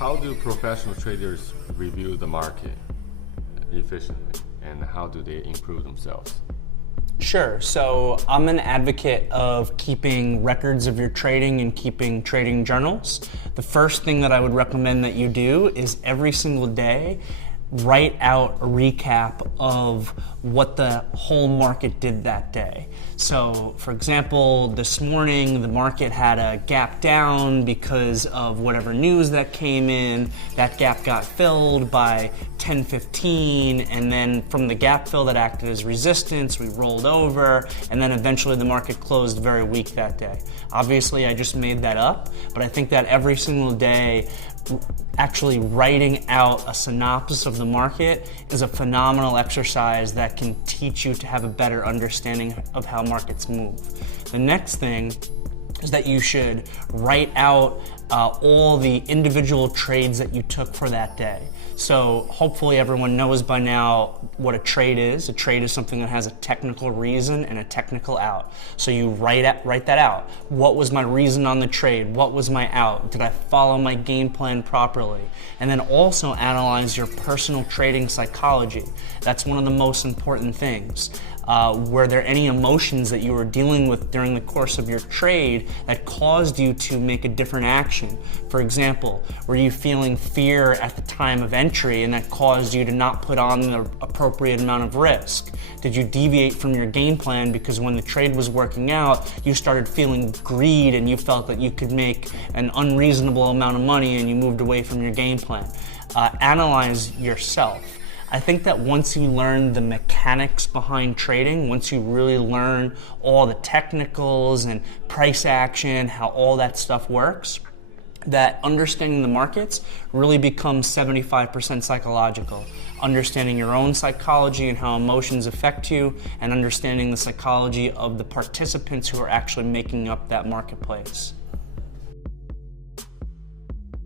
How do professional traders review the market efficiently, and how do they improve themselves? Sure. So I'm an advocate of keeping records of your trading and keeping trading journals. The first thing that I would recommend that you do is every single day write out a recap of what the whole market did that day. So, for example, this morning the market had a gap down because of whatever news that came in. That gap got filled by 10:15, and then from the gap fill that acted as resistance, we rolled over, and then eventually the market closed very weak that day. Obviously, I just made that up, but I think that every single day actually writing out a synopsis of the market is a phenomenal exercise that can teach you to have a better understanding of how markets move. The next thing is that you should write out all the individual trades that you took for that day. So hopefully everyone knows by now what a trade is. A trade is something that has a technical reason and a technical out. So you write that out. What was my reason on the trade? What was my out? Did I follow my game plan properly? And then also analyze your personal trading psychology. That's one of the most important things. Were there any emotions that you were dealing with during the course of your trade that caused you to make a different action? For example, were you feeling fear at the time of entry and that caused you to not put on the appropriate amount of risk? Did you deviate from your game plan because when the trade was working out, you started feeling greed and you felt that you could make an unreasonable amount of money and you moved away from your game plan? Analyze yourself. I think that once you learn the mechanics behind trading, once you really learn all the technicals and price action, how all that stuff works, that understanding the markets really becomes 75% psychological. Understanding your own psychology and how emotions affect you, and understanding the psychology of the participants who are actually making up that marketplace.